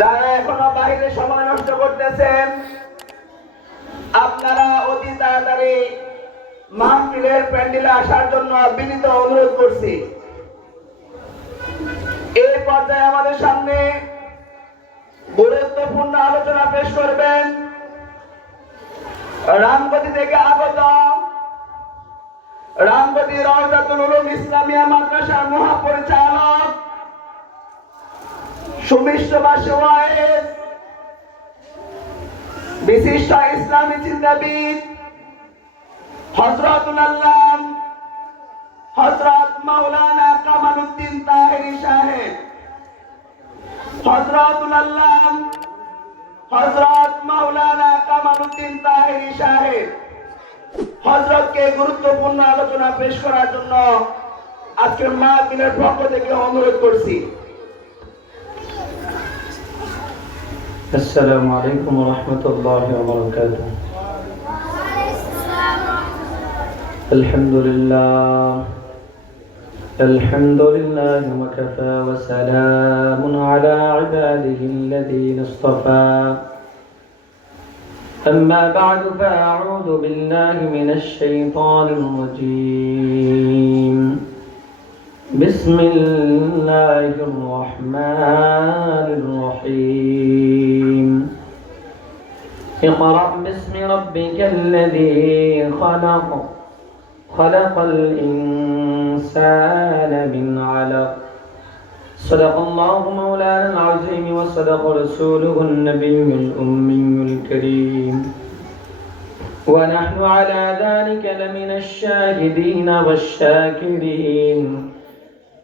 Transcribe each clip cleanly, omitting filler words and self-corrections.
যারা এখনো বাইরে সময় নষ্ট করতেছেন, আপনারা অতি তাড়াতাড়ি মাহফিলের প্যান্ডেলে আসার জন্য বিনীত অনুরোধ করছি। এই পর্যায়ে আমাদের সামনে গুরুত্বপূর্ণ আলোচনা পেশ করবেন রামগতি থেকে আগত রামগতি রওজাতুল উলুম ইসলামিয়া মাদ্রাসার মহাপরিচালক সুমিষ্টভাষী ওয়াইজ বিশিষ্ট ইসলামী চিন্তাবিদ হযরতুল আল্লাম হযরত মাওলানা কামালউদ্দিন তাহেরি সাহেব, হযরতুল আল্লাম হযরত মাওলানা কামালউদ্দিন তাহেরি সাহেব হযরতকে গুরুত্বপূর্ণ আলোচনা পেশ করার জন্য আজকের মাহফিলের পক্ষ থেকে অনুরোধ করছি। السلام عليكم ورحمة الله وبركاته. الحمد لله وكفى وسلام على عباده الذين اصطفى. أما بعد فأعوذ بالله من الشيطان الرجيم. بسم الله الرحمن الرحيم. اقرأ باسم ربك الذي خلق خلق الإنسان من علق. صدق الله مولانا العظيم وصدق رسوله النبي الأمي الكريم، ونحن على ذلك لمن الشاهدين والشاكرين،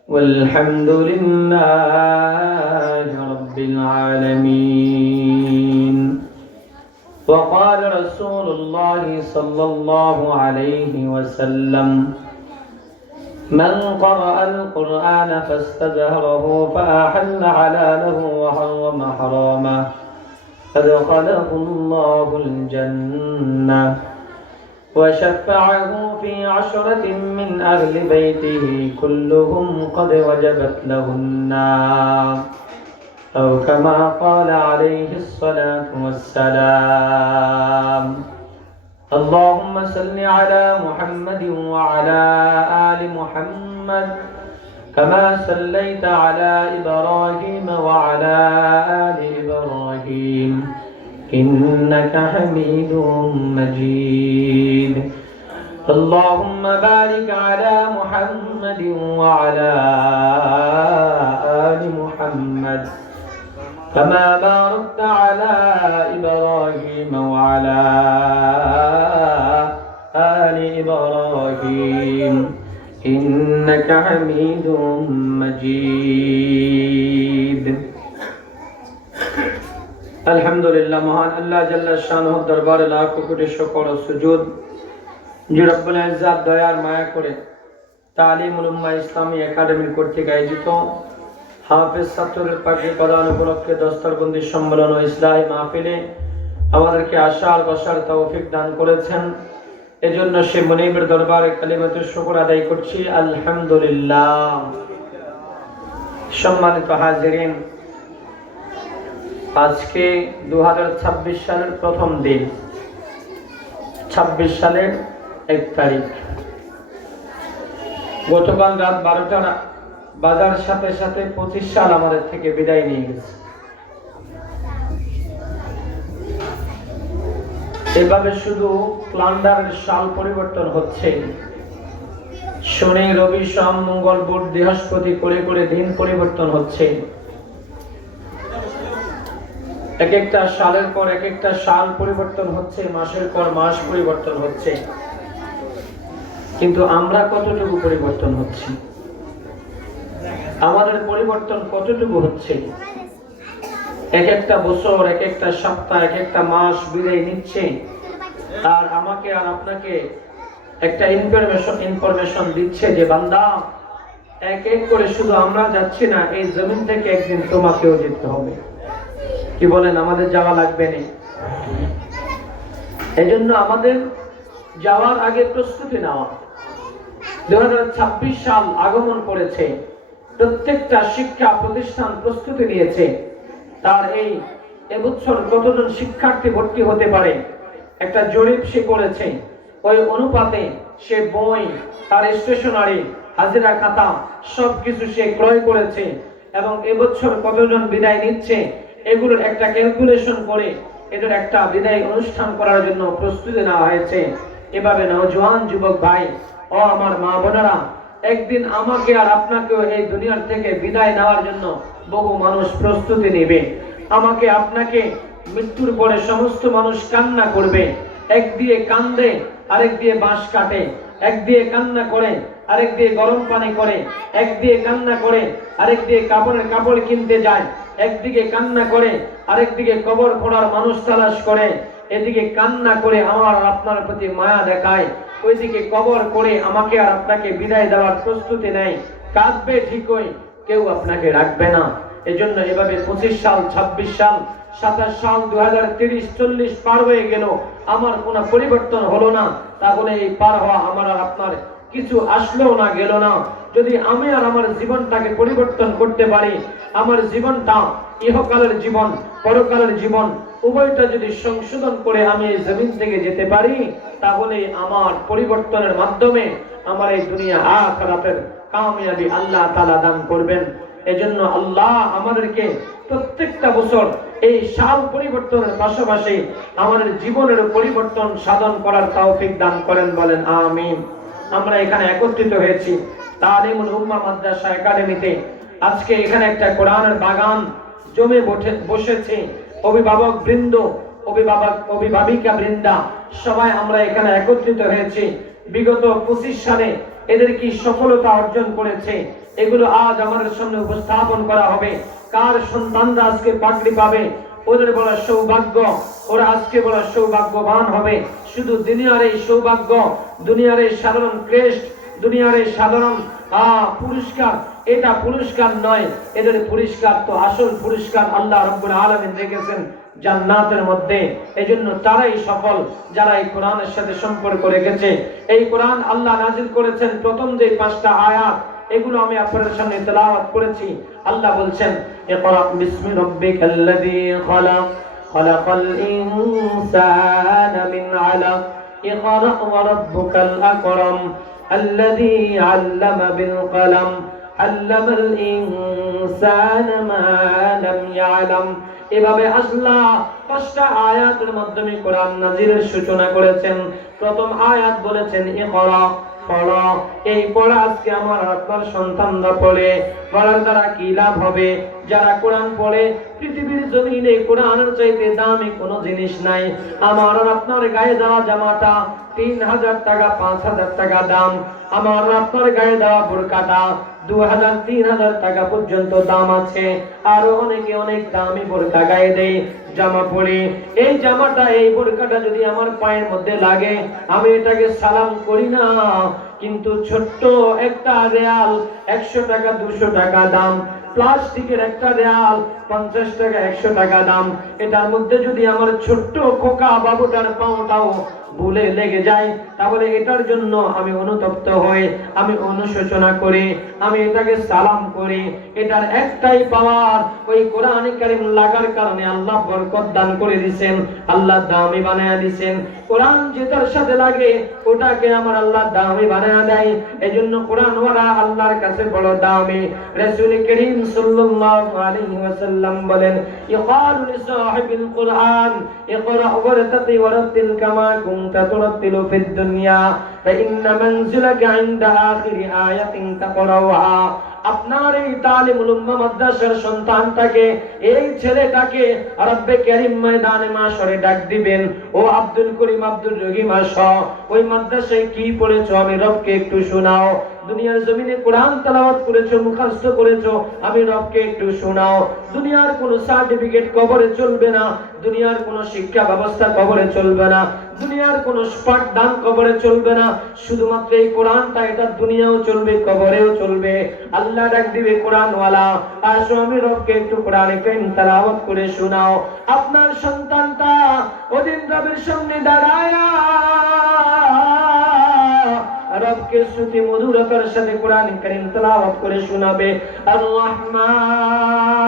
والحمد لله رب العالمين. وقال رسول الله صلى الله عليه وسلم: من قرأ القرآن فاستظهره فأحل حلاله وحرم حرامه أدخله الله الجنة وشفعه في 10 من أهل بيته كلهم قد وجبت له النار، أو كما قال عليه الصلاة والسلام. اللهم صل على محمد وعلى آل محمد كما صليت على إبراهيم وعلى آل إبراهيم إنك حميد مجيد. اللهم بارك على محمد وعلى آل محمد كما باركت على إبراهيم وعلى آل إبراهيم إنك حميد مجيد. আলহামদুলিল্লাহ, মহান আল্লাহ জাল্লা শানুহু দরবারে লাখ কোটি শুকর ও সুজুদ যে রব্বুল ইজ্জত দয়ার মায়া করে তালিমুল উম্মাহ ইসলামী একাডেমি কর্তৃক আয়োজিত হাফেজ ছাত্রদের পাঠ্য প্রদান উপলক্ষে দস্তরবন্দি সম্মেলন ও ইসলাহি মাহফিলে আমাদেরকে আসার বসার তৌফিক দান করেছেন। এজন্য সে মুনিবের দরবারে কালিমাতুশ শুকর আদায় করছি, আলহামদুলিল্লাহ। সম্মানিত হাজিরিন, আজকে 2026 সালের প্রথম দিন, 26 সালের 1 তারিখ। গতকাল রাত 12টা বাজার সাথে সাথে 25 সাল আমাদের থেকে বিদায় নিয়ে গেছে। এভাবে শুধু ক্যালেন্ডারের সাল পরিবর্তন হচ্ছে, শনি রবি সোম মঙ্গল বুধ বৃহস্পতি করে করে দিন পরিবর্তন হচ্ছে। এক একটা সালের পর এক একটা সাল পরিবর্তন হচ্ছে, মাসের পর মাস পরিবর্তন হচ্ছে, কিন্তু আমরা কতটুকু পরিবর্তন হচ্ছে? আমাদের পরিবর্তন কতটুকু হচ্ছে? এক একটা বছর, এক একটা সপ্তাহ, এক একটা মাস বিদায় নিচ্ছে, আর আমাকে আর আপনাকে একটা ইনফরমেশন দিচ্ছে যে বান্দা, এক এক করে শুধু আমরা যাচ্ছি না, এই জমিন থেকে একদিন তোমাকেও যেতে হবে। কি বলেন, আমাদের যাওয়া লাগবে না? এজন্য আমাদের যাওয়ার আগে প্রস্তুতি নেওয়া। 2026 সাল আগমন করেছে, প্রত্যেকটা শিক্ষা প্রতিষ্ঠান প্রস্তুতি নিয়েছে তার এই এবছর কতজন শিক্ষার্থী ভর্তি হতে পারে একটা জরিপ সে করেছে। ওই অনুপাতে সে বই, তার স্টেশনারি, হাজিরা খাতা সবকিছু সে ক্রয় করেছে এবং এবছর কতজন বিদায় নিচ্ছে এগুলোর একটা ক্যালকুলেশন করে এদের একটা বিদায় অনুষ্ঠান করার জন্য প্রস্তুতি নেওয়া হয়েছে। এভাবে নওজোয়ান যুবক ভাই ও আমার মা বোনেরা, একদিন আমাকে আর আপনাকেও এই দুনিয়ার থেকে বিদায় নেওয়ার জন্য বহু মানুষ প্রস্তুতি নেবে। আমাকে আপনাকে মৃত্যুর পরে সমস্ত মানুষ কান্না করবে। এক দিয়ে কান্দে, আরেক দিয়ে বাঁশ কাটে, এক দিয়ে কান্না করে, আরেক দিয়ে গরম পানি করে, এক দিয়ে কান্না করে, আরেক দিয়ে কাপড় কিনতে যায়, একদিকে কান্না করে, আরেক দিকে কবর খোঁড়ার মানুষ তালাশ করে, এদিকে কান্না করে আমার আর আপনার প্রতি মায়া দেখায়, ওইদিকে কবর করে আমাকে আর আপনাকে বিদায় দেওয়ার প্রস্তুতি নেয়। কাঁদবে ঠিকই, কেউ আপনাকে রাখবে না। এজন্য এভাবে 25 সাল, 26 সাল, 27 সাল, 2030, 40 পার হয়ে গেল, আমার কোনো পরিবর্তন হলো না, তাহলে এই পার হওয়া আমার আর আপনার কিছু আসলেও না, গেল না। যদি আমি আর আমার জীবনটাকে পরিবর্তন করতে পারি, আমার জীবনটা ইহকালের জীবন, পরকালের জীবন উভয়টা যদি সংশোধন করে আমি এই জমিন থেকে যেতে পারি, তাহলে আমার পরিবর্তনের মাধ্যমে আমার এই দুনিয়া আখিরাতের কামিয়াবি আল্লাহ তাআলা দান করবেন। এজন্য আল্লাহ আমাদেরকে প্রত্যেকটা বছর এই সাল পরিবর্তনের পাশাপাশি আমাদের জীবনের পরিবর্তন সাধন করার তৌফিক দান করেন, বলেন আমিন। আমরা এখানে একত্রিত হয়েছি তালিমুল উম্মাহ মাদ্রাসা একাডেমিতে। আজকে এখানে একটা কোরআনের বাগান জমে বসেছে। অভিভাবক বৃন্দ, অভিভাবিকা বৃন্দা সবাই আমরা এখানে একত্রিত হয়েছি। বিগত 25 সালে এদের কি সফলতা অর্জন করেছে এগুলো আজ আমাদের সামনে উপস্থাপন করা হবে। কার সন্তানরা আজকে পাগড়ি পাবে, ওদের বড় সৌভাগ্য, ওরা আজকে বড় সৌভাগ্যবান হবে। শুধু দুনিয়ার এই সৌভাগ্য, দুনিয়ার এই সাধারণ ক্রেস্ট, দুনিয়ার এই সাধারণ পুরস্কার, এটা পুরস্কার নয়। এদের পুরস্কার তো আসল পুরস্কার আল্লাহ রাব্বুল আলামিন রেখেছেন জান্নাতের মধ্যে। এজন্য তারাই সফল যারা এই কোরআনের সাথে সম্পর্ক রেখেছে। এই কোরআন আল্লাহ নাজিল করেছেন প্রথম যে 5টা আয়াত, এগুলো আমি আপনাদের সামনে তেলাওয়াত করেছি। আল্লাহ বলছেন, ইকরা বিসমি রাব্বিকাল্লাযী খালাক, খালাকাল ইনসানা মিন আলাক, ইকরা ওয়া রাব্বুকাল আকরাম, আল্লাযী আল্লামা বিল কলম, আল্লামাল ইনসানা মা লাম ইয়ালাম। এভাবে আল্লাহ 5টা আয়াতের মাধ্যমে কোরআন নাজিলের সূচনা করেছেন। প্রথম আয়াত বলেছেন ইকরা, পড়ো। এই পড়া আজকে আমার আপনার সন্তানরা পড়ে, পড়ার দ্বারা কি লাভ হবে? যারা কোরআন পড়ে, পৃথিবীর জমিনে কোরআনের চাইতে দামি কোনো জিনিস নাই। আমার আপনার গায়ে দেওয়া জামাটা 3000 টাকা, 5000 টাকা দাম। আমার আপনার গায়ে দেওয়া বোরকাটা 2000, 3000 টাকা পর্যন্ত দাম আছে। আরো অনেকে অনেক দামি বোরকা গায়ে দেয়, জামা পরে। এই জামাটা, এই বোরকাটা যদি আমার পায়ের মধ্যে লাগে, আমি এটাকে সালাম করি না। কিন্তু ছোট্ট একটা রিয়াল 100 টাকা, 200 টাকা দাম। প্লাস্টিকের একটা রিয়াল 50 টাকা, 100 টাকা দাম। এটার মধ্যে যদি আমার ছোট্ট খোকা বাবুটার পাওটাও ভুলে লেগে যায়, তাহলে এটার জন্য আমি অনুতপ্ত হই, আমি অনুশোচনা করি, আমি এটাকে সালাম করি। এটার একটাই পাওয়ার, ওই কোরআনে কারীম লাগার কারণে আল্লাহ বরকত দান করে দিবেন, আল্লাহ দামি বানায়া দিবেন। কোরআন যেটার সাথে লাগে ওটাকে আমার আল্লাহ দামি বানায়া দেয়। এজন্য কোরআন ওয়ালা আল্লাহর কাছে বড় দামি। রাসূল করিম সাল্লাল্লাহু আলাইহি ওয়াসাল্লাম বলেন, ইকালু লিসাহিবিল কোরআন ইকরা ওয়ারতাকি ওয়ারাতিল কামা কুনতা তুরাতিলু ফিদ দুনিয়া ফাইন্না মানজিলাকা ইনদা আখিরি আয়াতিন তাকরাউহা। আপনার এই তালিমুল উম্মাহ মাদ্রাসার সন্তানটাকে, এই ছেলেটাকে রব্বে কারীম ময়দানে মাশরে ডাক দিবেন, ও আব্দুল করিম, আব্দুল রহিম, আসো, ওই মাদ্রাসায় কি পড়েছো আমি রবকে একটু শোনাও। দুনিয়ার জমিনে কোরআন তেলাওয়াত করেছো, মুখস্থ করেছো, আমি রবকে একটু শোনাও। দুনিয়ার কোনো সার্টিফিকেট কবরে চলবে না, দুনিয়ার কোনো শিক্ষা ব্যবস্থা কবরে চলবে না, দুনিয়ার কোনো পাঠদান কবরে চলবে না। শুধুমাত্র এই কোরআনটা, এটা দুনিয়াও চলবে, কবরেও চলবে। আল্লাহ ডাক দিবে, কোরআন ওয়ালা আসো, আমি রবকে একটু কোরআনে কারীম তেলাওয়াত করে শোনাও। আপনার সন্তানটা ওদিন রবের সামনে দাঁড়ায়া রবকে শ্রুতি মধুরতার সাথে কোরআন কারীম তেলাওয়াত করে শোনাবে। আর রহমান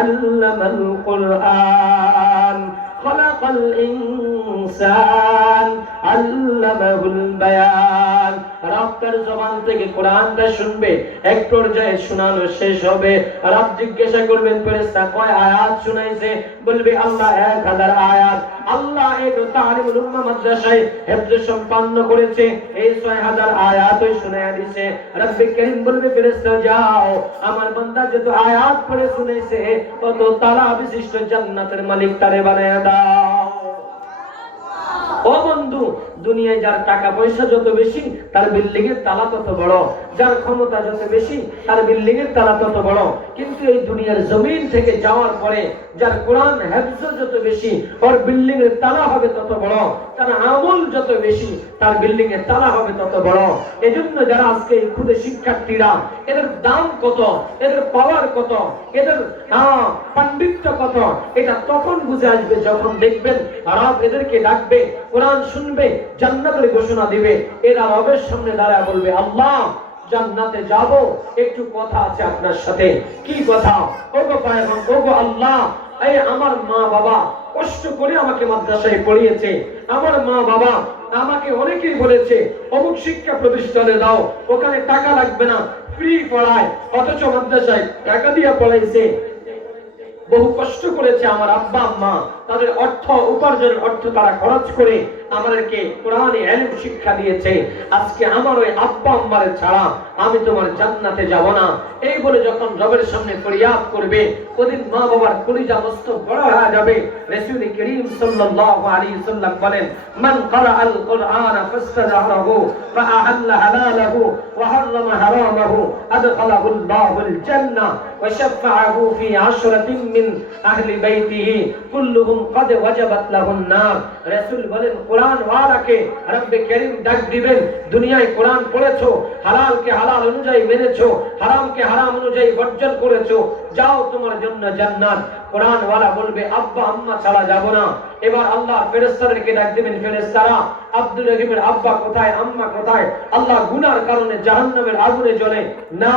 আল্লামাল কুরআন খালাকাল ইনসান আল্লামাহুল বায়ান। রব তার জবান থেকে কোরআনটা শুনবে, এক পর্যায়ে শোনানো শেষ হবে, রব জিজ্ঞাসা করবেন ফেরেশতা কয় আয়াত শুনাইছে? বলবে আল্লাহ 1000 আয়াত। আল্লাহ এই তালিমুল উম্মাহ মাদ্রাসায় হিফজ সম্পন্ন করেছে, এই 6000 আয়াতই শুনায়া দিয়েছে। রব্বে কারীম বলবে ফেরেশতা যাও, আমার বান্দা যত আয়াত পড়ে শুনাইছে তত তালা বিশিষ্ট জান্নাতের মালিক তারে বানায়া দাও। ও বন্ধু, দুনিয়ায় যার টাকা পয়সা যত বেশি তার বিল্ডিং এর তালা তত বড়, যার ক্ষমতা যত বেশি তার বিল্ডিং এর তালা তত বড়। কিন্তু এই দুনিয়ার জমিন থেকে যাওয়ার পরে যার কোরআন হিফজ যত বেশি ওর বিল্ডিং এর তালা হবে তত বড়, তার আমল যত বেশি তার বিল্ডিং এর তালা হবে তত বড়। এজন্য যারা আজকে এই ক্ষুদে শিক্ষার্থীরা, এদের দাম কত, এদের পাওয়ার কত, এদের পাণ্ডিত্য কত, এটা তখন বুঝে আসবে যখন দেখবেন রব এদেরকে ডাকবে, কোরআন শুনবে, জান্নাতের ঘোষণা দিবে। এরা রবের সামনে দাঁড়ায় বলবে আল্লাহ জান্নাতে যাব, একটু কথা আছে আপনার সাথে। কি কথা? ওগো পায়গম্বর, ওগো আল্লাহ, এই আমার মা বাবা কষ্ট করে আমাকে মাদ্রাসায় পড়িয়েছে, আমার মা বাবা আমাকে অনেকেই বলেছে অমুক শিক্ষা প্রতিষ্ঠানে দাও, ওখানে টাকা লাগবে না, ফ্রি পড়ায়, অথচ মাদ্রাসায় টাকা দিয়ে পড়াইছে, বহু কষ্ট করেছে আমার আব্বা আম্মা, তাদের অর্থ উপার্জনের অর্থ তারা খরচ করে আমাদেরকে কোরআনে ইলম শিক্ষা দিয়েছে। আজকে আমার ওই আব্বা আম্মার ছাড়া আমি তোমার জান্নাতে যাব না, এই বলে যখন রবের সামনে ফরিয়াদ করবে, ওদিন মা বাবার কলিজা মস্ত বড় হয়ে যাবে। রাসূল করিম সাল্লাল্লাহু আলাইহি সাল্লাম বলেন, মান ক্বারাআল কুরআনা ফাস্তাজহারাহু ফাআহাল্লা হালালাহু ওয়া হারামা হারামাহু আদখালাহুল্লাহুল জান্নাহ ওয়া শাফাআহু ফি আশরাতিন মিন আহলি বাইতিহি কুল্লুহুম ক্বাদ ওয়াজাবাত লাহুন নার। রাসূল বলেন কোরআন ওয়ালাকে রব্বে কারীম ডাক দিবেন, দুনিয়ায় কোরআন পড়েছো, হালালকে হালাল অনুযায়ী মেনেছো, হারামকে হারাম অনুযায়ী বর্জন করেছো, যাও তোমার জন্য জান্নাত। কোরআন ওয়ালা বলবে আব্বা আম্মা ছাড়া যাব না। এবার আল্লাহ ফেরেশতাদেরকে ডাক দিবেন, ফেরেশতারা আব্দুল রহিমের আব্বা কোথায়, আম্মা কোথায়? আল্লাহ গুনার কারণে জাহান্নামের আগুনে জ্বলে না,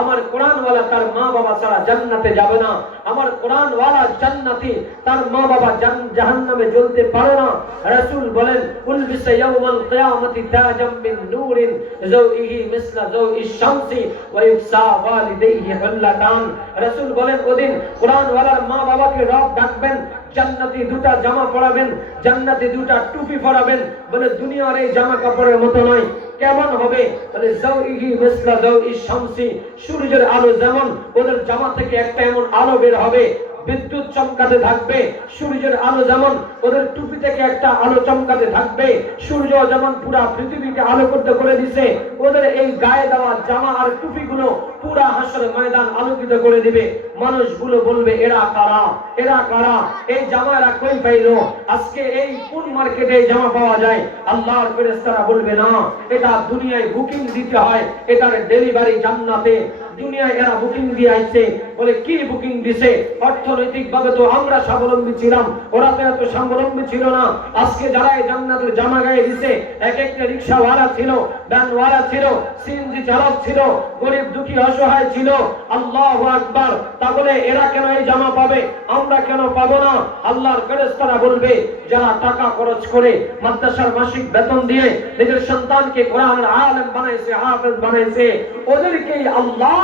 আমার কোরআন ওয়ালা তার মা বাবা ছাড়া জান্নাতে যাবে না, আমার কোরআন ওয়ালা জান্নাতি, তার মা বাবা জাহান্নামে জ্বলতে পারে না। রাসূল বলেন উলবিসা ইয়াউমাল কিয়ামাতি তাজাম মিন নূরিন যাওইহি মিসলা যাওইশ শামসি ওয়া ইউসা ওয়ালিদাইহি হুল্লাতান। রাসূল বলেন ওদিন কোরআন ওয়ালার মা বাবাকে রব ডাকবেন, জান্নাতি দুটা জামা পরাবেন, জান্নাতি দুটা টুপি পরাবেন। বলে দুনিয়ার এই জামা কাপড়ের মতো নয়। কেমন হবে? বলে যাওইহি মিসলা যাওইশ শামসি, সূর্যের আলো যেমন, ওদের জামা থেকে একটা এমন আলো বের হবে, বিদ্যুৎ চমকাতে থাকবে। সূর্যের আলো যেমন, ওদের টুপি থেকে একটা আলো চমকাতে থাকবে। সূর্য যেমন পুরা পৃথিবীকে আলোকিত করে দিছে, ওদের এই গায়ে দেওয়া জামা আর টুপিগুলো পুরা হাসরের ময়দান আলোকিত করে দিবে। মানুষগুলো বলবে এরা কারা, এরা কারা, এই জামা এরা কই পাইলো? আজকে এই কোন মার্কেটে এই জামা পাওয়া যায়? আল্লাহর ফেরেশতারা বলবে না, এটা দুনিয়ায় বুকিং দিতে হয়, এটার ডেলিভারি জান্নাতে। দুনিয়ায় এরা বুকিং দিয়ে আইছে। বলে কি বুকিং দিছে? অর্থনৈতিক ভাবে তো আমরা স্বাবলম্বী ছিলাম, ওরা তো এত স্বাবলম্বী ছিল না। আজকে যারা এই জান্নাতের জামা গায়ে দিছে, এক একটা রিকশাওয়ালা ছিল, ভ্যানওয়ালা ছিল, সিএনজি চালক ছিল, গরিব দুঃখী অসহায় ছিল। আল্লাহু আকবার। তাহলে এরা কেন এই জামা পাবে, আমরা কেন পাবো না? আল্লাহর ফেরেশতারা বলবে যারা টাকা খরচ করে মাদ্রাসার মাসিক বেতন দিয়ে নিজের সন্তানকে কোরআনের আলেম বানাইছে, হাফেজ বানাইছে, ওদেরকেই আল্লাহ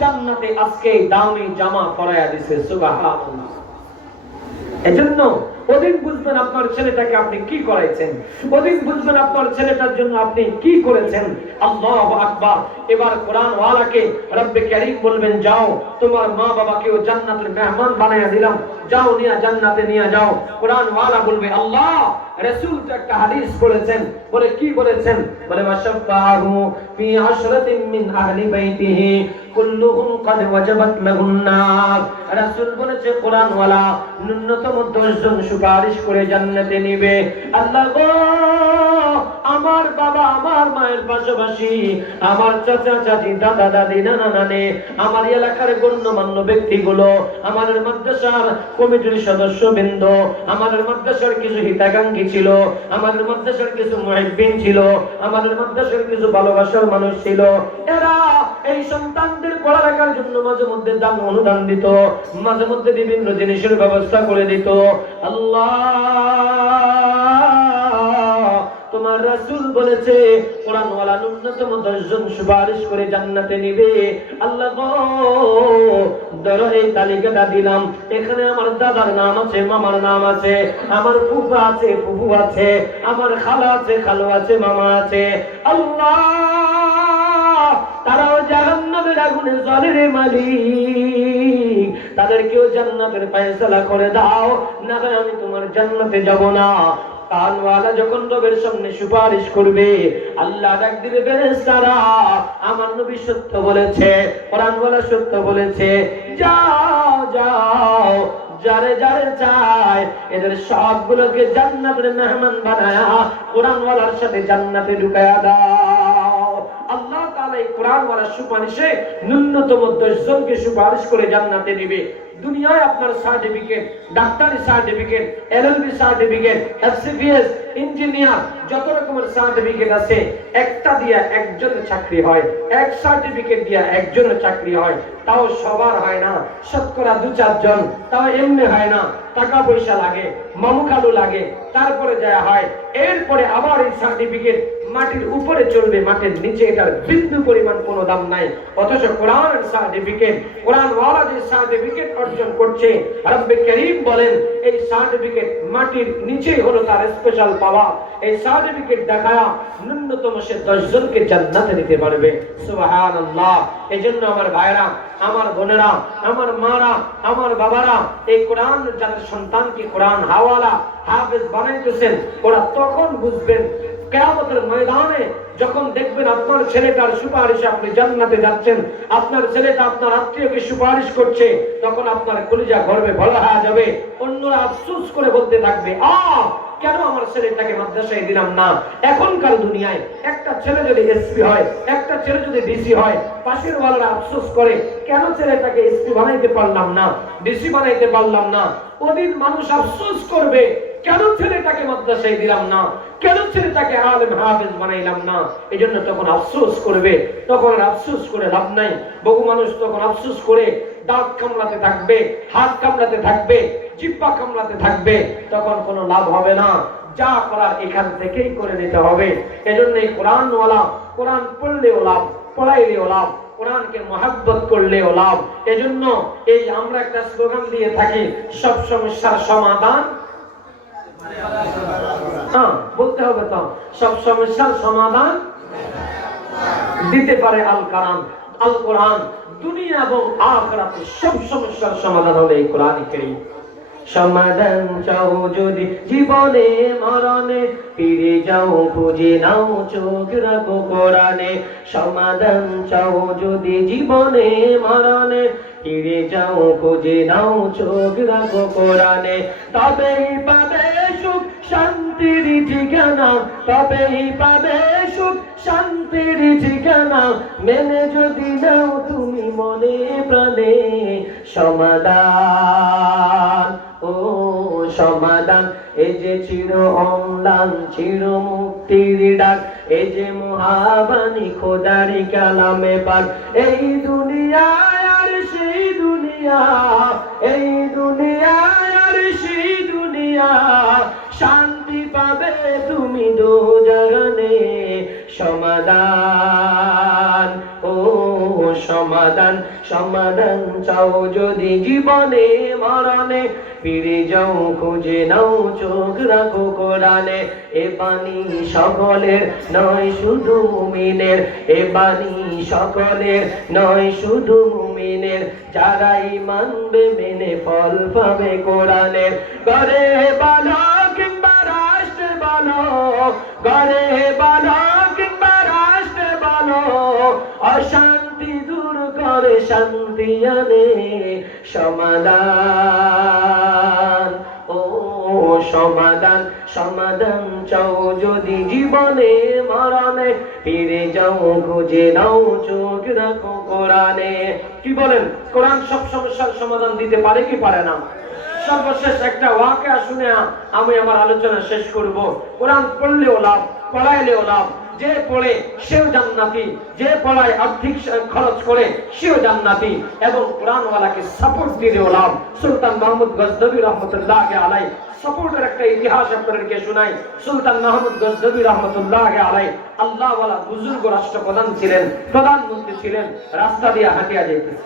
জান্নাতে আজকে দামি জামা পরায়া দিয়েছে। সুবহানাল্লাহ। এজন্য ওদিন বুঝবেন আপনার ছেলেটাকে আপনি কি করাইছেন, ওদিন বুঝবেন আপনার ছেলেটার জন্য আপনি কি করেছেন। আল্লাহু আকবার। এবার কোরআন ওয়ালাকে রব্বে কারীম বলবেন যাও, তোমার মা বাবাকেও জান্নাতের মেহমান বানায়া দিলাম, যাও নিয়া জান্নাতে নিয়ে যাও। কোরআন ওয়ালা বলবে আল্লাহ, রাসূল তো একটা হাদিস বলেছেন, বলে কি বলেছেন? বলে ওয়াশাফাহু ফি আশরাতিন মিন আহলি বাইতিহি কুল্লুহুম ক্বাদ ওয়াজাবাত লাহুন নার। রাসূল বলেছে কোরআনওয়ালা ন্যূনতম 10 জন সুপারিশ করে জান্নাতে নিবে। আল্লাহ গো, আমার বাবা আমার মায়ের পাশাপাশি আমার চাচা চাচি দাদা দাদি নানা নানি আমার এলাকার গণ্যমান্য ব্যক্তিগুলো, আমাদের মাদ্রাসার কমিটির সদস্যবৃন্দ, আমাদের মাদ্রাসার কিছু হিতাকাঙ্ক্ষী ছিল, আমাদের মাদ্রাসার কিছু মুহিব্বিন ছিল, আমাদের মাদ্রাসার কিছু ভালোবাসার মানুষ ছিল, এরা এই সন্তানদের পড়ালেখার জন্য মাঝে মধ্যে দান অনুদান দিত, মাঝে মধ্যে বিভিন্ন জিনিসের ব্যবস্থা করে দিত। আল্লাহ, তোমার রাসূল বলেছে কোরআনওয়ালা ন্যূনতম 10 জন সুপারিশ করে জান্নাতে নিবে। আল্লাহ গো, ধরো এই তালিকাটা দিলাম, এখানে আমার দাদার নাম আছে, মামার নাম আছে, আমার ফুফা আছে, ফুফু আছে, আমার খালা আছে, খালু আছে, মামা আছে। আল্লাহ, তারাও জাহান্নামের আগুনে জ্বলে রে মালিক, তাদেরকেও জান্নাতের ফয়সালা করে দাও, না হয় আমি তোমার জান্নাতে যাব না। কানওয়ালা যখন রবের সামনে সুপারিশ করবে, আল্লাহ ডাক দিবে, ফেরেশতারা আমার নবী সত্য বলেছে, কোরআনওয়ালা সত্য বলেছে, যাও যাও, যারে যারে চায় এদের সবগুলোকে জান্নাতের মেহমান বানায়া কোরআনওয়ালার সাথে জান্নাতে ঢুকায়া দাও। আল্লাহ তাআলা এই কোরআনওয়ালার সুপারিশে ন্যূনতম 10 জনকে সুপারিশ করে জান্নাতে নিবে। দুনিয়ায় আপনার সার্টিফিকেট, ডাক্তারি certificate, LLB certificate, FCPS, engineer, যত রকমের সার্টিফিকেট আছে, একটা দিয়া একজনের চাকরি হয়, এক সার্টিফিকেট দিয়া একজনের চাকরি হয়, তাও সবার হয় না, শতকরা 2-4 জন, তাও এমনি হয় না, টাকা পয়সা লাগে, মামুখালু লাগে, তারপরে যা হয়। এরপরে আবার এই সার্টিফিকেট মাটির উপরে চলবে, মাটির নিচে এটার বিন্দু পরিমাণ কোনো দাম নাই। অথচ কোরআনের সার্টিফিকেট, কোরআনওয়ালা যে সার্টিফিকেট অর্জন করছে, রব্বে কারীম বলেন এই সার্টিফিকেট মাটির নিচেই হলো তার স্পেশাল পাওয়া। এই সার্টিফিকেট দেখায়া ন্যূনতম সে 10 জনকে জান্নাতে নিতে পারবে। সুবহানাল্লাহ। এজন্য আমার ভাইরা, আমার বোনেরা, আমার মারা, আমার বাবারা, এই কোরআন যাদের সন্তানকে কোরআন হাওয়ালা হাফেজ বানাইতেছেন, ওরা তখন বুঝবেন কিয়ামতের ময়দানে যখন দেখবেন আপনার ছেলেটার সুপারিশে আপনি জান্নাতে যাচ্ছেন, আপনার ছেলেটা আপনার আত্মীয়কে সুপারিশ করছে, তখন আপনার কলিজা গর্বে ভরা হয়ে যাবে। অন্যরা আফসোস করে বলতে থাকবে, কেন আমার ছেলেটাকে মাদ্রাসায় দিলাম না। এখনকার দুনিয়ায় একটা ছেলে যদি এসপি হয়, একটা ছেলে যদি ডিসি হয়, পাশের ওয়ালারা আফসোস করে কেন ছেলেটাকে এসপি বানাইতে পারলাম না, ডিসি বানাইতে পারলাম না। ওদিন মানুষ আফসোস করবে কেন ছেলেটাকে মাদ্রাসায় দিলাম না, কেন ছেলেটাকে আলেম হাফেজ বানাইলাম না। এজন্য তখন আফসোস করবে, তখন আফসোস করে লাভ নাই। বহু মানুষ তখন আফসোস করে দাঁত কামড়াতে থাকবে, হাত কামড়াতে থাকবে, জিহ্বা কামড়াতে থাকবে, তখন কোনো লাভ হবে না। যা করার এখান থেকেই করে নিতে হবে। এজন্য এই কোরআনওয়ালা কোরআন পড়লেও লাভ, পড়াইলেও লাভ, কোরআনকে মহব্বত করলেও লাভ। এজন্য এই আমরা একটা স্লোগান দিয়ে থাকি, সব সমস্যার সমাধান বলতে হবে তো, সব সমস্যার সমাধান দিতে পারে আল কোরআন। আল কোরআন দুনিয়া এবং আখিরাতে সব সমস্যার সমাধান হলো এই কোরআন কারীম। সমাধান চাও যদি জীবনে মরণে, ফিরে যাও খুঁজে নাও চোখ রাখো কোরআনে। সমাধান চাও যদি জীবনে মরণে, ফিরে যাও খুঁজে নাও চোখ রাখো কোরআনে। তবেই পাবে সুখ শান্তির ঠিকানা, তবেই পাবে সুখ শান্তির ঠিকানা, মেনে যদি নাও তুমি মনে প্রাণে। সমাধান, ও সমাধান, এই যে চির অম্লান চির মুক্তির ডাক, এই যে মহাবাণী খোদারি কালামে পাক। এই দুনিয়া আর সেই দুনিয়া, এই দুনিয়া আর সেই দুনিয়া, শান্তি পাবে তুমি দোজাহানে। সমাধান, ও সমাধান, সমাধান চাও যদি জীবনে মরণে, ফিরে যাও খুঁজে নাও চোখ রাখো কোরআনে। এ বাণী সকলের নয় শুধু মুমিনের, এ বাণী সকলের নয় শুধু মুমিনের, যারাই মানবে মেনে ফল পাবে কোরআনের। ঘরে বলো কিংবা রাষ্ট্রে বলো, ঘরে বলো কিংবা রাষ্ট্রে বলো, অশান্তি দূর করে শান্তি খতিয়ানে সমাধান। ও সমাধান সমাধান চাও যদি জীবনে মরণে, ফিরে যাও খুঁজে নাও চোখ রাখো কোরআনে। কি বলেন, কোরআন সব সমস্যার সমাধান দিতে পারে কি পারে না? সর্বশেষ একটা ওয়াকিয়া শুনে আমি আমার আলোচনা শেষ করব। কোরআন পড়লেও লাভ, পড়াইলেও লাভ। যে পড়ে সেও জান্নাতি, যে পড়ায় আর্থিক খরচ করে সেও জান্নাতি, এবং কোরআনওয়ালাকে সাপোর্ট দিলেও লাভ। সুলতান মাহমুদ গজনবী রহমতুল্লাহ আলাই সাপোর্টের একটা ইতিহাস আপনাদেরকে শোনাই। সুলতান মাহমুদ গজনবী রহমতুল্লাহ আলাই আল্লাহওয়ালা বুজুর্গ রাষ্ট্রপ্রধান ছিলেন, প্রধানমন্ত্রী ছিলেন। রাস্তা দিয়ে হাঁটিয়া যাইতেছে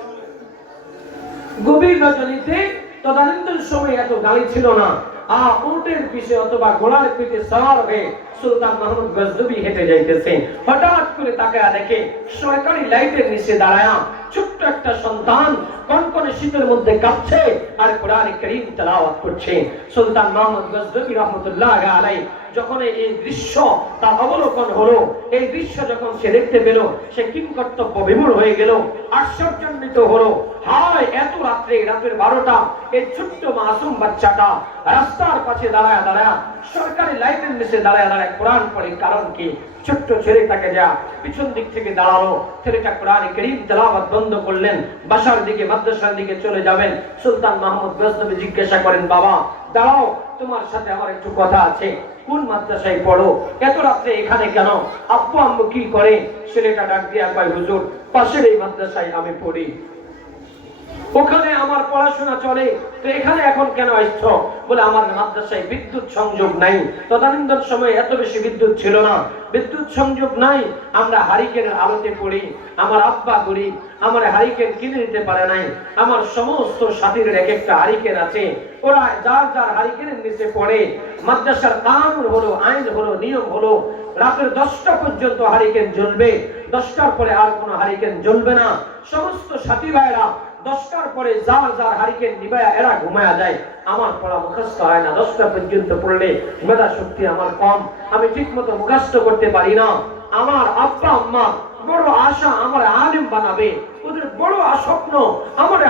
গভীর রজনীতে। তদানীন্তন সময় এত গাড়ি ছিল না। উটের পিছে অথবা ঘোড়ার পিঠে সওয়ার হয়ে সুলতান মাহমুদ গজনবী হেঁটে যাইতেছে। হঠাৎ করে তাকায়া দেখে সরকারি লাইটের নিচে দাঁড়ায়া ছোট্ট একটা সন্তান কনকনে শীতের মধ্যে কাঁপছে আর কোরআন কারীম তেলাওয়াত করছে। সুলতান মাহমুদ গজনবী রহমতুল্লাহ আলাইহি যখন এই দৃশ্য তার অবলোকন হলো, এই দৃশ্য যখন সে দেখতে পেল, সে কিংকর্তব্য বিমূঢ় হয়ে গেল, আশ্চর্যান্বিত হলো। হায়, এত রাত্রে, রাতের 12টা, এই ছোট্ট মাসুম বাচ্চাটা রাস্তার পাশে দাঁড়ায় দাঁড়ায় সরকারি লাইটের নিচে দাঁড়ায় দাঁড়ায় কোরআন পড়ে। কারণ কি? ছোট্ট ছেলেটাকে যা পিছন দিক থেকে দাঁড়ালো, ছেলেটা কোরআন কারীম তেলাওয়াত বন্ধ করলেন, বাসার দিকে মাদ্রাসার দিকে চলে যাবেন। সুলতান মাহমুদ গজনবী জিজ্ঞাসা করেন, বাবা দাঁড়াও, তোমার সাথে আমার একটু কথা আছে। কোন মাদ্রাসায় পড়ো? এত রাত্রে এখানে কেন? আব্বু আম্মু কি করে? ছেলেটা ডাক দিয়া কয়, হুজুর পাশের এই মাদ্রাসায় আমি পড়ি, ওখানে আমার পড়াশোনা চলে, তো এখানে এখন কেন আসছো? বলে আমার মাদ্রাসায় বিদ্যুৎ সংযোগ নাই। তদানীন্তন সময় এত বেশি বিদ্যুৎ ছিল না, বিদ্যুৎ সংযোগ নাই, আমরা হারিকেনের আলোতে পড়ি। আমার আব্বা গরিব, আমার হারিকেন কিনে দিতে পারে নাই। আমার সমস্ত সাথীর এক একটা হারিকেন আছে, ওরা যার যার হারিকেনের নিচে পড়ে। মাদ্রাসার কানুন হলো, আইন হলো, নিয়ম হলো, রাতের 10টা পর্যন্ত হারিকেন জ্বলবে, 10টার পরে আর কোনো হারিকেন জ্বলবে না। সমস্ত সাথী ভাইরা 10টার পরে যার যার হারিকেন নিভায়া এরা ঘুমায়া যায়। আমার পড়া মুখস্থ হয় না, 10টা পর্যন্ত পড়লে মেধা শক্তি আমার কম, আমি ঠিক মতো মুখস্থ করতে পারি না। আমার আব্বা আম্মা বড় আশা আমার আলেম বানাবে, ওদের বড় স্বপ্ন আমার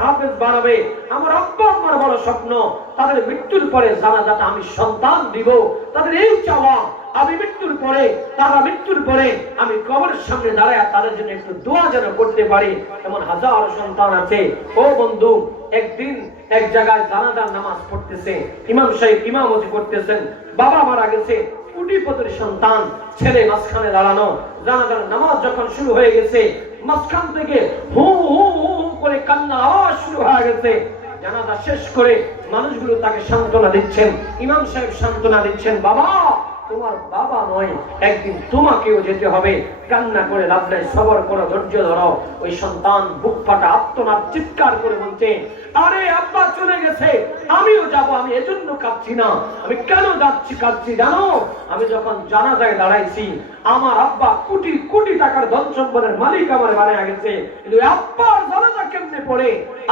হাফেজ বানাবে। আমার আব্বা আম্মার বড় স্বপ্ন তাদের মৃত্যুর পরে জানাজাটা আমি সন্তান দিব, তাদের এই চাওয়া। আমি মৃত্যুর পরে, তারা মৃত্যুর পরে আমি কবরের সামনে দাঁড়ায় তাদের জন্য একটু দোয়া যেন করতে পারি। এমন হাজার সন্তান আছে। ও বন্ধু, একদিন এক জায়গায় জানাজার নামাজ পড়তেছে, ইমাম সাহেব ইমামতি করতেছেন, বাবা মারা গেছে, কোটিপতির সন্তান, ছেলে মাঝখানে দাঁড়ানো। জানাজার নামাজ যখন শুরু হয়ে গেছে, মাঝখান থেকে হু হু হু করে কান্না আওয়াজ শুরু হয়ে গেছে। জানাজা শেষ করে মানুষগুলো তাকে সান্ত্বনা দিচ্ছেন, ইমাম সাহেব সান্ত্বনা দিচ্ছেন, বাবা তোমার বাবা নয়, একদিন তোমাকেও যেতে হবে, কান্না করে লাভ নাই, সবর করো, ধৈর্য ধরো। ওই সন্তান বুক ফাটা আর্তনাদ চিৎকার করে বলছে, আরে আব্বা চলে গেছে, আমিও যাব, আমি এজন্য কাঁদছি না। আমি কেন যাচ্ছি কাঁদছি জানো? আমি যখন জানাজায় দাঁড়াইছি, আমার আব্বা কোটি কোটি টাকার ধন সম্পদের মালিক আমার বানায় গেছে, কিন্তু আব্বার জানাজা কেমনে পড়ে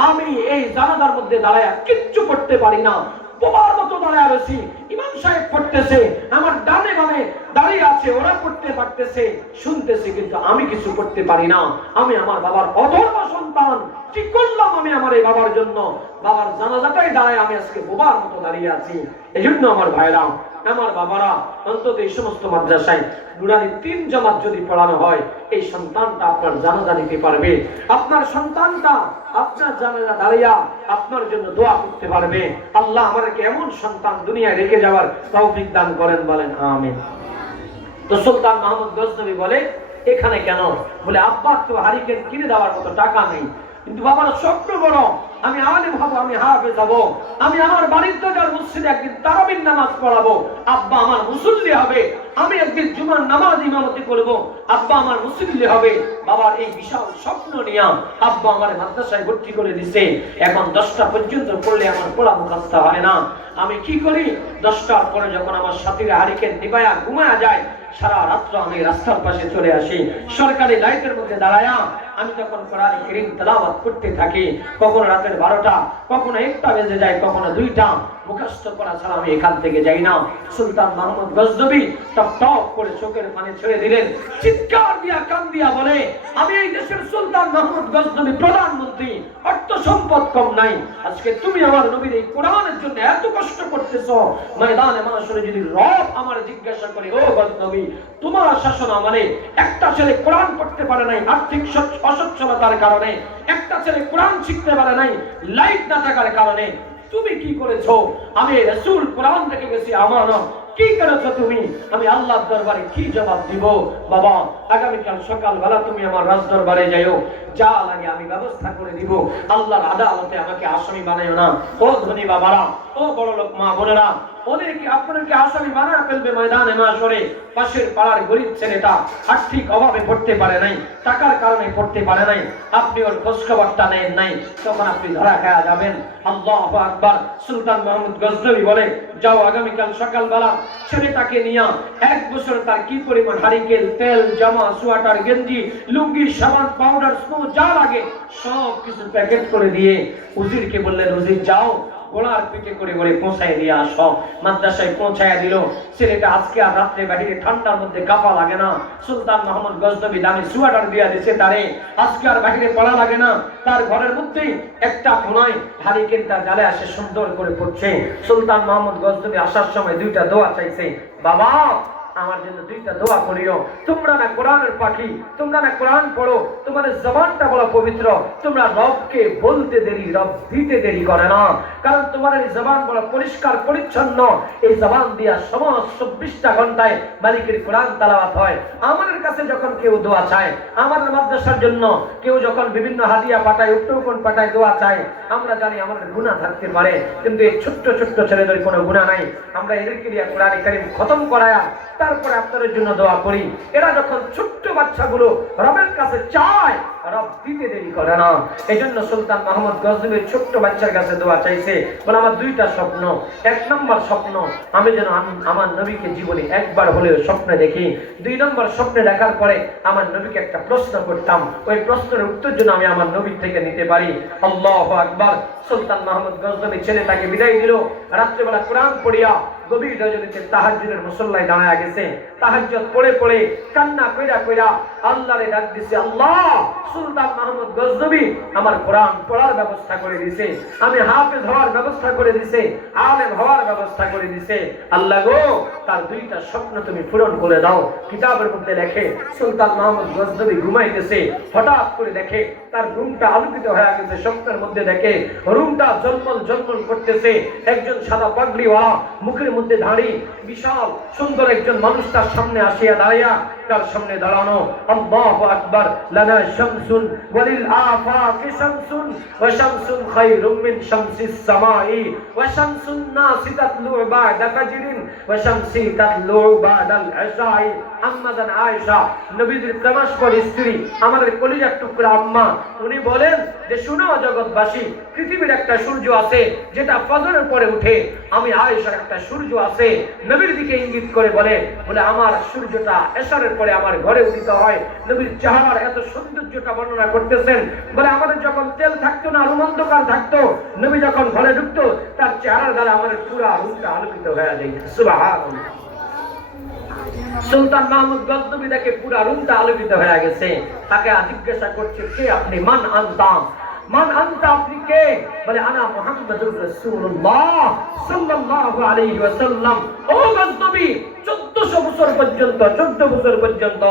আমি এই জানাজার মধ্যে দাঁড়ায় কিচ্ছু করতে পারি না। বোবার মতো দাঁড়ায় রয়েছি, ইমাম সাহেব পড়তেছে, আমার ডানে বামে দাঁড়িয়ে আছে, ওরা পড়তে পারতেছে, শুনতেছে, কিন্তু আমি কিছু করতে পারি না। আমি আমার বাবার অধর্ম সন্তান, কি করলাম আমি আমার এই বাবার জন্য? বাবার জানাজাটাই দাঁড়ায় আমি আজকে বোবার মতো দাঁড়িয়ে আছি। এই জন্য আমার ভাইরা, আমার বাবারা, অন্তত এই সমস্ত মাদ্রাসায় নুরানি 3 জামাত যদি পড়ানো হয়, এই সন্তানটা আপনার জানাজা নিতে পারবে, আপনার সন্তানটা আপনার জানাজা দাঁড়িয়ে আপনার জন্য দোয়া করতে পারবে। আল্লাহ আমাদেরকে এমন সন্তান দুনিয়ায় রেখে যাওয়ার তৌফিক দান করেন, বলেন আমিন। তো সুলতান মাহমুদ গজনবী বলে, এখানে কেন? বলে আব্বা তো হারিকেন কিনে দেওয়ার মতো টাকা নেই, কিন্তু বাবার স্বপ্ন বড়, আমি আলেম হব, আমি হাফেজ হব, আমি আমার বাড়িতে যার মসজিদে একদিন তারাবির নামাজ পড়াবো, আব্বা আমার মুসল্লি হবে, আমি একদিন জুমার নামাজ ইমামতি করব, আব্বা আমার মুসল্লি হবে। বাবার এই বিশাল স্বপ্ন নিয়ে আব্বা আমার মাদ্রাসায় ভর্তি করে দিছে। এখন 10টা পর্যন্ত পড়লে আমার পড়া মুখস্থ হয় না। আমি কি করি? 10টার পরে যখন আমার সাথীরা হারিকেন নিভায়া ঘুমায়া যায়, সারা রাত্র আমি রাস্তার পাশে চলে আসি, সরকারি লাইটের মধ্যে দাঁড়ায়া আমি তখন কোরআন কারীম তেলাওয়াত করতে থাকি। কখনো রাতের 12টা, কখনো 1টা বেজে যায়, কখনো 2টা। মুখস্থ করা ছাড়া আমি এখান থেকে যাই না। সুলতান মাহমুদ গজনবী টপ টপ করে চোখের পানি ছেড়ে দিলেন, চিৎকার দিয়া কান দিয়া বলে, আমি এই দেশের সুলতান মাহমুদ গজনবী, প্রধানমন্ত্রী, অর্থ সম্পদ কম নাই, আজকে তুমি আমার নবীর এই কোরআনের জন্য এত কষ্ট করতেছো, ময়দানে মাশরে যদি রব আমার জিজ্ঞাসা করে, ও গজনবী তোমার শাসন আমলে একটা ছেলে কোরআন পড়তে পারে নাই আর্থিক অসচ্ছলতার কারণে, একটা ছেলে কোরআন শিখতে পারে নাই লাইট না থাকার কারণে, তুমি কি করেছো? আমি রাসূল কোরআন রেখে গেছি আমানত, কি করেছো তুমি? আমি আল্লাহর দরবারে কি জবাব দিব? বাবা আগামীকাল সকালবেলা তুমি আমার রাজ দরবারে যাইও, যা লাগে আমি ব্যবস্থা করে দিব, আল্লাহর আদালতে আমাকে আসামি বানাইও না। ও ধনী বাবারা, ও বড় লোক মা বোনেরা, ওদেরকে আপনাদেরকে আসামি বানায় ফেলবে ময়দানে মাশরে। পাশের পাড়ার গরিব ছেলেটা আর্থিক অভাবে পড়তে পারে নাই, টাকার কারণে পড়তে পারে নাই, আপনি ওর খোঁজ খবরটা নেন নাই, তখন আপনি ধরা খাওয়া যাবেন। আল্লাহু আকবার। সুলতান মাহমুদ গজনবী বলে, যাও আগামীকাল সকালবেলা ছেলেটাকে নিয়ে 1 বছর তার কি পরিমাণ হারিকেল, তেল, জামা, সোয়াটার, গেঞ্জি, লুঙ্গি, সাবান, পাউডার, স্নো যা লাগে সব কিছু প্যাকেট করে দিয়ে উজিরকে বললেন, উজির যাও গোলার পিঠে করে করে পৌঁছায় দিয়ে আসো। মাদ্রাসায় পৌঁছায় দিল। ছেলেটা আজকে আর রাত্রে বাহিরে ঠান্ডার মধ্যে কাঁপা লাগে না। সুলতান মাহমুদ গজনবী দামি সোয়াটার দিয়া দিয়েছে তারে, আজকে আর বাহিরে পড়া লাগে না। তার ঘরের মধ্যেই একটা কোনায় হারিকেনটা জ্বালে আসে সুন্দর করে পড়ছে। সুলতান মাহমুদ গজনবী আসার সময় 2টা দোয়া চাইছে, বাবা আমার জন্য 2টা দোয়া করিও। তোমরা না কোরআনের পাখি, তোমরা না কোরআন পড়ো, তোমাদের জবানটা বড় পবিত্র, তোমরা রবকে বলতে দেরি, রব দিতে দেরি করে না, কারণ তোমার এই জবান বড় পরিষ্কার পরিচ্ছন্ন। এই জবান দিয়া সমস্ত 24টা ঘন্টায় মালিকের কোরআন তেলাওয়াত হয়। আমাদের কাছে যখন কেউ দোয়া চায়, আমাদের মাদ্রাসার জন্য কেউ যখন বিভিন্ন হাদিয়া পাঠায়, উপটোকন পাঠায়, দোয়া চায়, আমরা জানি আমাদের গুনাহ থাকতে পারে, কিন্তু এই ছোট্ট ছোট্ট ছেলেদের কোনো গুনাহ নাই। আমরা এদেরকে দিয়ে কোরআন কারীম খতম করায়া তারপরে আপনাদের জন্য দোয়া করি। এরা যখন ছোট্ট বাচ্চাগুলো রবের কাছে চায়, রব দিতে দেরি করে না। এজন্য সুলতান মাহমুদ গজনবী ছোট্ট বাচ্চার কাছে দোয়া চাইছে, বলে আমার 2টা স্বপ্ন। 1 নম্বর স্বপ্ন, আমি যেন আমার নবীকে জীবনে একবার হলেও স্বপ্নে দেখি। 2 নম্বর স্বপ্নে দেখার পরে আমার নবীকে একটা প্রশ্ন করতাম, ওই প্রশ্নের উত্তর যেন আমি আমার নবীর থেকে নিতে পারি। আল্লাহু আকবার। সুলতান মাহমুদ গজনবী ছেলেটাকে বিদায় দিল। রাত্রেবেলা কোরআন পড়িয়া গভীর রজনীতে তাহাজ্জুদের মুসল্লায় দাঁড়ায় গেছে। তাহাজ্জুদ পড়ে পড়ে কান্না কইরা কইরা আল্লাহরে ডাক দিছে, আল্লাহ সুলতান মাহমুদ গজনবী আমার কোরআন পড়ার ব্যবস্থা করে দিয়েছে, আমি হাফেজ হওয়ার ব্যবস্থা করে দিয়েছে, আলেম হওয়ার ব্যবস্থা করে দিয়েছে। আল্লাহ গো, তার 2টা স্বপ্ন তুমি পূরণ করে দাও। কিতাবের মধ্যে লেখে, সুলতান মাহমুদ গজনবী ঘুমাইতেছে, হঠাৎ করে দেখে তার রুমটা আলোকিত হয়ে গেছে। স্বপ্নের মধ্যে দেখে রুমটা ঝলমল ঝলমল করতেছে। একজন সাদা পাগড়িওয়ালা, মুখের মধ্যে দাড়ি, বিশাল সুন্দর একজন মানুষ তার সামনে আসিয়া দাঁড়াইয়া, তার সামনে দাঁড়ানো। আল্লাহু আকবার। লানা শামসুন ওয়ালিল আফাকি শামসুন ওয়া শামসুন খায়রুম মিন শামসিস সামাই ওয়া শামসুন নাসি তাতলু বা'দা ফাজরিন ওয়া শামসি তাতলু বা'দাল ইশাই। আম্মা জান আয়েশা, নবীজির প্রেমাস্পদ স্ত্রী, আমাদের কলিজার টুকরা আম্মা, উনি বলেন যে শুনো জগৎবাসী, পৃথিবীর একটা সূর্য আছে যেটা ফজরের পরে উঠে। আমি আয়েশার একটা সূর্য আছে, নবীর দিকে ইঙ্গিত করে বলে আমার সূর্যটা এশারের পরে আমার ঘরে উদিত হয়। নবীর চেহারার এত সৌন্দর্যটা বর্ণনা করতেছেন, বলে আমাদের যখন তেল থাকতো না, রুম অন্ধকার থাকতো, নবী যখন ঘরে ঢুকতো তার চেহারার দ্বারা আমাদের পুরা রুমটা আলোকিত হয়ে যায়। সুবহানাল্লাহ। সুলতান মাহমুদ গজনবী দেখে পুরা রুমটা আলোকিত হয়ে গেছে। তাকে জিজ্ঞাসা করছে, কে আপনি? মান আনতা, মান আনতা, আপনি কে? বলে আনা মুহাম্মাদুর রাসূলুল্লাহ সাল্লাল্লাহু আলাইহি ওয়াসাল্লাম। ও গজনবী, 1400 বছর পর্যন্ত, 14 বছর পর্যন্ত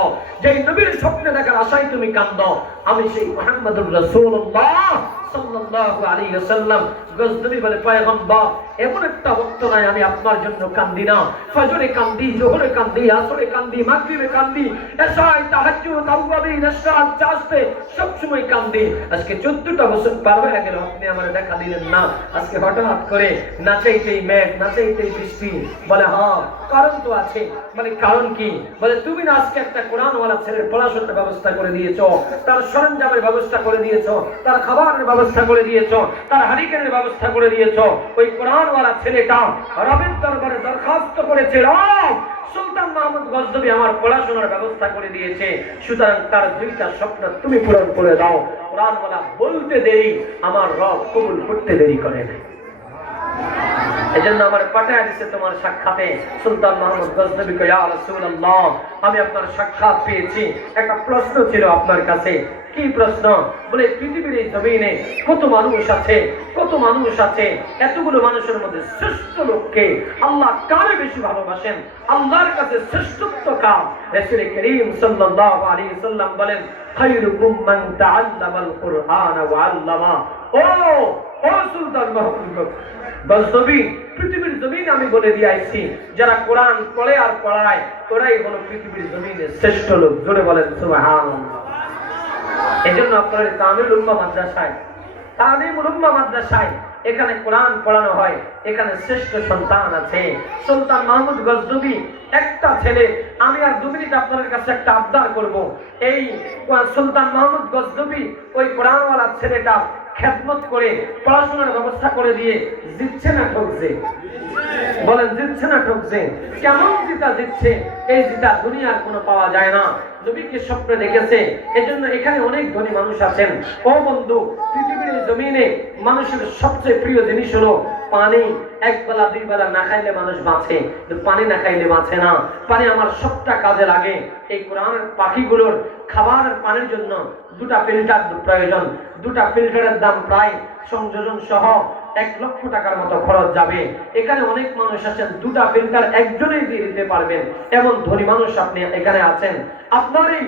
যেই নবীর স্বপ্নে দেখার আশায় তুমি কান্দো, আমি সেই মুহাম্মাদুর রাসূলুল্লাহ সাল্লাল্লাহু আলাইহি ওয়াসাল্লাম। গজনবী বলে, পয়গম্বর, এমন একটা ওয়াক্ত নাই আমি আপনার জন্য কান্দি না। ফজরে কান্দি, যোহরে কান্দি, আসরে কান্দি, মাগরিবে কান্দি, এশায়, তাহাজ্জুদ, তাওয়াবি, নশরাত, চাষতে সব সময় কান্দি। আজকে 14টা বছর পার হয়ে গেল, আপনি আমার দেখা দিলেন না। আজকে হঠাৎ করে নাচাইতেই মেঘ, নাচাইতেই বৃষ্টি। বলে হ্যাঁ, কারণ তো আছে। মানে কারণ কি? বলে তুমি না আজকে একটা কোরআনওয়ালা ছেলের পড়াশোনার ব্যবস্থা করে দিয়েছো, তার সরঞ্জামের ব্যবস্থা করে দিয়েছো, তার খাবারের ব্যবস্থা করে দিয়েছো, তার হারিকেনের ব্যবস্থা করে দিয়েছো। ওই কোরআনওয়ালা ছেলেটা রবের দরবারে দরখাস্ত করেছে, রব সুলতান মাহমুদ গজনবী আমার পড়াশোনার ব্যবস্থা করে দিয়েছে, সুতরাং তার 2টা স্বপ্ন তুমি পূরণ করে দাও। কোরআনওয়ালা বলতে দেরি, আমার রব কবুল করতে দেরি করে নাই। এজন্য আমার পাঠায় দিছে তোমার সাক্ষাতে সুলতান মাহমুদ গজনবী কয়, ইয়া রাসূলুল্লাহ, আমি আপনার সাক্ষাৎ পেয়েছি, একটা প্রশ্ন ছিল আপনার কাছে। কি প্রশ্ন? বলে পৃথিবীর এই জমিনে কত মানুষ আছে, কত মানুষ আছে, এতগুলো মানুষের মধ্যে শ্রেষ্ঠ লোককে আল্লাহ কারে বেশি ভালোবাসেন? আল্লাহর কাছে শ্রেষ্ঠত্ব কার? রাসূল করিম সাল্লাল্লাহু আলাইহি সাল্লাম বলেন, খায়রুকুম মান তাআল্লামাল কুরআন ওয়া আল্লামা। ও সুলতান মাহমুদ গজনবী, পৃথিবীর জমিনে আমি বলে দিয়ে আইছি, যারা কোরআন পড়ে আর পড়ায় ওরাই হলো পৃথিবীর জমিনে শ্রেষ্ঠ লোক। জোরে বলেন সুবহানাল্লাহ। এজন্য আপনার তামিল উম্মাহ মাদ্রাসায়, তালিমুল উম্মাহ মাদ্রাসায় এখানে কোরআন পড়ানো হয়, এখানে শ্রেষ্ঠ সন্তান আছে সুলতান মাহমুদ গজনবী। একটা ছেলে, আমি আর 2 মিনিট আপনাদের কাছে একটা আবদার করব। এই সুলতান মাহমুদ গজনবী ওই কোরআনওয়ালা ছেলেটা খেদমত করে পড়াশোনার ব্যবস্থা করে দিয়ে জিতছে না ঠকছে? বলেন জিতছে না ঠকছে? কেমন জিতা জিতছে? এই জিতা দুনিয়ার কোনো পাওয়া যায় না। নবীকে স্বপ্নে দেখেছে, এজন্য এখানে অনেক ধনী মানুষ আছেন। ও বন্ধু, পৃথিবীর জমিনে মানুষের সবচেয়ে প্রিয় জিনিস হলো পানি। এক বেলা 2 বেলা না খাইলে মানুষ বাঁচে, কিন্তু পানি না খাইলে বাঁচে না। পানি আমার সবটা কাজে লাগে। এই কোরআনের পাখিগুলোর খাবারের পানির জন্য 2টা ফিল্টার প্রয়োজন। 2টা ফিল্টারের দাম প্রায় সংযোজন সহ 1 লক্ষ টাকার মতো খরচ যাবে। এখানে অনেক মানুষ আছেন 2টা ফিল্টার একজনেই দিয়ে দিতে পারবেন, এমন ধনী মানুষ আপনি এখানে আছেন। আপনার এই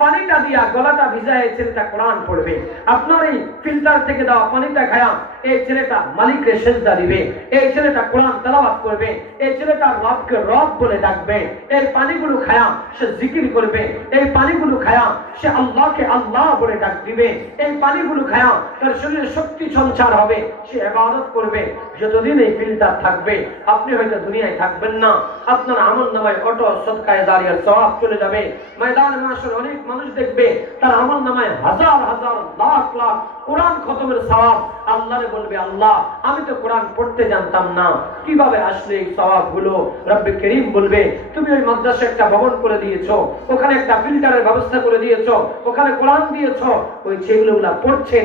পানিটা দিয়া গলাটা ভিজায় ছেলেটা কোরআন পড়বে, আপনার এই ফিল্টার থেকে দেওয়া পানিটা খায়া এই ছেলেটা মালিককে সেজদা দিবে, এই ছেলেটা কোরআন তেলাওয়াত করবে, এই ছেলেটা রবকে রব বলে ডাকবে, এই পানিগুলো খায়া সে জিকির করবে, এই পানিগুলো খায়া সে আল্লাহকে আল্লাহ বলে ডাক দিবে, এই পানিগুলো খায়া তার শরীরে শক্তি সঞ্চার হবে, সে ইবাদত করবে। যতদিন এই ফিল্টার থাকবে আপনি হয়তো দুনিয়ায় থাকবেন না, আপনার আমলনামায় অটো সদকায়ে জারিয়ার সওয়াব চলে যাবে। ময়দানে মাশার অনেক মানুষ দেখবে তার আমলনামায় হাজার হাজার লাখ লাখ কোরআন খতমের সওয়াব। আল্লাহরে বলবে, আল্লাহ আমি তো কোরআন পড়তে জানতাম না, কিভাবে আসলে এই সওয়াবগুলো? রব্বে করিম বলবে, তুমি ওই মাদ্রাসায় একটা ভবন করে দিয়েছো, ওখানে একটা ফিল্টারের ব্যবস্থা করে দিয়েছো, ওখানে কোরআন দিয়েছো, ওই ছেলেগুলা পড়ছে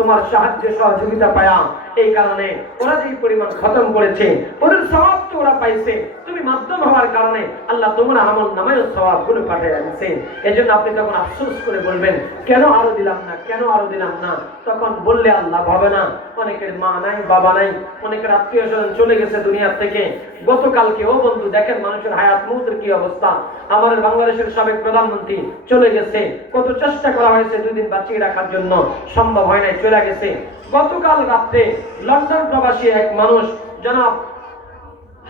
তোমার সাহায্য সহযোগিতা পায়া। এই কারণে ওরা যে পরিমাণ খতম করেছে ওদের সওয়াব তো ওরা পাইছে, তুমি মাধ্যম হওয়ার কারণে আল্লাহ তোমার আমল নামায় সওয়াব গুলো পাঠিয়ে দিয়েছে। এজন্য আপনি তখন আফসোস করে বলবেন, কেন আরো দিলাম না, কেন আরো দিলাম না? তখন বললে আল্লাহ ভাবে না। অনেকের মা নাই, বাবা নাই, অনেকের আত্মীয় স্বজন চলে গেছে দুনিয়া থেকে। গতকালকে ও বন্ধু দেখেন মানুষের হায়াত মৌতের কি অবস্থা। আমাদের বাংলাদেশের সাবেক প্রধানমন্ত্রী চলে গেছে, কত চেষ্টা করা হয়েছে 2 দিন বাঁচিয়ে রাখার জন্য, সম্ভব হয় নাই, চলে গেছে। গতকাল রাত্রে লন্ডন প্রবাসী এক মানুষ জনাব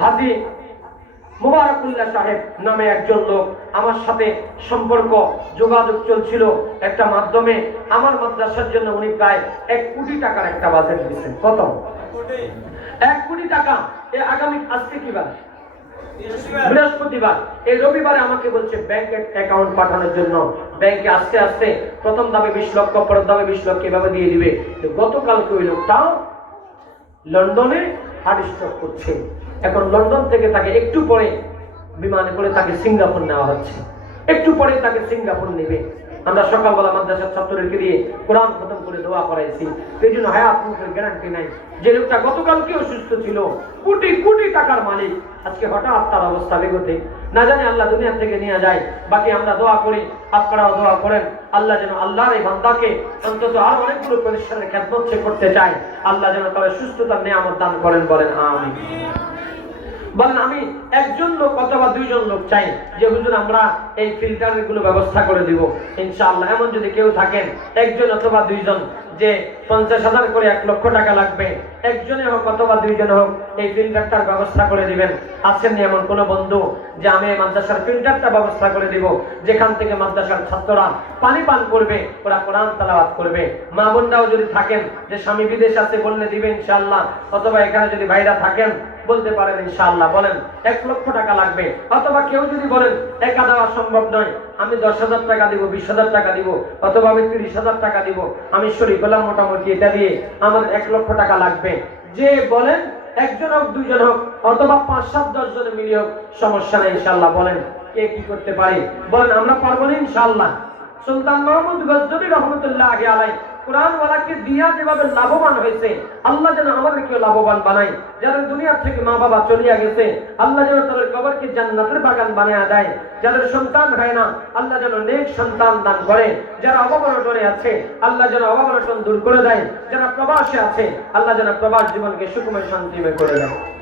হাজী মুবারকুল্লাহ সাহেব নামে একজন লোক, আমার সাথে সম্পর্ক যোগাযোগ চলছিল একটা মাধ্যমে। আমার মাদ্রাসার জন্য উনি প্রায় 1 কোটি টাকার একটা বাজেট দিচ্ছেন। কত? 1 কোটি টাকা। এই আগামী আজকে কি বার? বৃহস্পতিবার। এই রবিবারে আমাকে বলছে ব্যাংক অ্যাকাউন্ট পাঠানোর জন্য। ব্যাংকে আস্তে আস্তে প্রথম দামে 20 লক্ষ, পরের দামে 20 লক্ষ এভাবে দিয়ে দিবে। গতকালকে ওই লোকটা লন্ডনে হার্ট স্ট্রোক করছে। এখন লন্ডন থেকে তাকে একটু পরে বিমানে করে তাকে সিঙ্গাপুর নেওয়া হচ্ছে, একটু পরে তাকে সিঙ্গাপুর নেবে। আমরা সকালবেলা মাদ্রাসার ছাত্রদেরকে দিয়ে কোরআন খতম করে দোয়া করাইছি। এই জন্য হায়াত মুখের গ্যারান্টি নাই। যে লোকটা গতকালকেও সুস্থ ছিল, কোটি কোটি টাকার মালিক, আজকে হঠাৎ তার অবস্থা বেগোতে না জানি আল্লাহ দুনিয়া থেকে নিয়ে যায়। বাকি আমরা দোয়া করি, আপনারাও দোয়া করেন আল্লাহ যেন আল্লাহর এই বান্দাকে অন্তত আর অনেকগুলো পরিশ্রমের খেদমত সে করতে চায়, আল্লাহ যেন তার সুস্থতার নিয়ামত দান করেন। বলেন আমিন। বলেন আমি একজন লোক অথবা 2 জন লোক চাই যে হুজুর আমরা এই ফিল্টারের গুলো ব্যবস্থা করে দিব ইনশাআল্লাহ। এমন যদি কেউ থাকেন 1 জন অথবা 2 জন যে 50,000 করে 1 লক্ষ টাকা লাগবে, একজনে হোক অথবা 2 জন হোক এই ফিল্টারটার ব্যবস্থা করে দিবেন। আছেন এমন কোন বন্ধু যে আমি এই মাদ্রাসার ফিল্টারটা ব্যবস্থা করে দিব, যেখান থেকে মাদ্রাসার ছাত্ররা পানি পান করবে, ওরা কোরআন তেলাওয়াত করবে। মা বোনরাও যদি থাকেন যে স্বামী বিদেশ আছে বললে দিবে ইনশাআল্লাহ, অথবা এখানে যদি ভাইরা থাকেন বলতে পারেন ইনশাআল্লাহ। বলেন 1 লক্ষ টাকা লাগবে, অথবা কেউ যদি বলেন একা দেওয়া সম্ভব নয়, আমি 10,000 টাকা দিব, 20,000 টাকা দিব, অথবা আমি 30,000 টাকা দিব, আমি শরীফ হলাম মোটামুটি এটা দিয়ে আমার 1 লক্ষ টাকা লাগবে, যে বলেন 1 জন হোক 2 জন হোক অথবা 5, 7, 10 জনে মিলে হোক, সমস্যা নেই ইনশাআল্লাহ। বলেন কে কি করতে পারি? বলেন আমরা পারবো না ইনশাআল্লাহ। সুলতান মাহমুদ গজনবী রহমতুল্লাহি আলাইহি কোরআনওয়ালাকে দিয়া যেভাবে লাভবান হয়েছে, আল্লাহ যেন আমাদেরকেও লাভবান বানায়। যাদের দুনিয়া থেকে মা বাবা চলিয়া গেছে, আল্লাহ যেন তাদের কবরকে জান্নাতের বাগান বানায়া দেয়। যাদের সন্তান হয় না, আল্লাহ যেন নেক সন্তান দান করে। যারা অভাব-অনটনে আছে, আল্লাহ যেন অভাব-অনটন দূর করে দেয়। যারা প্রবাসে আছে, আল্লাহ যেন প্রবাস জীবনকে সুখময় শান্তিময় করে দেয়।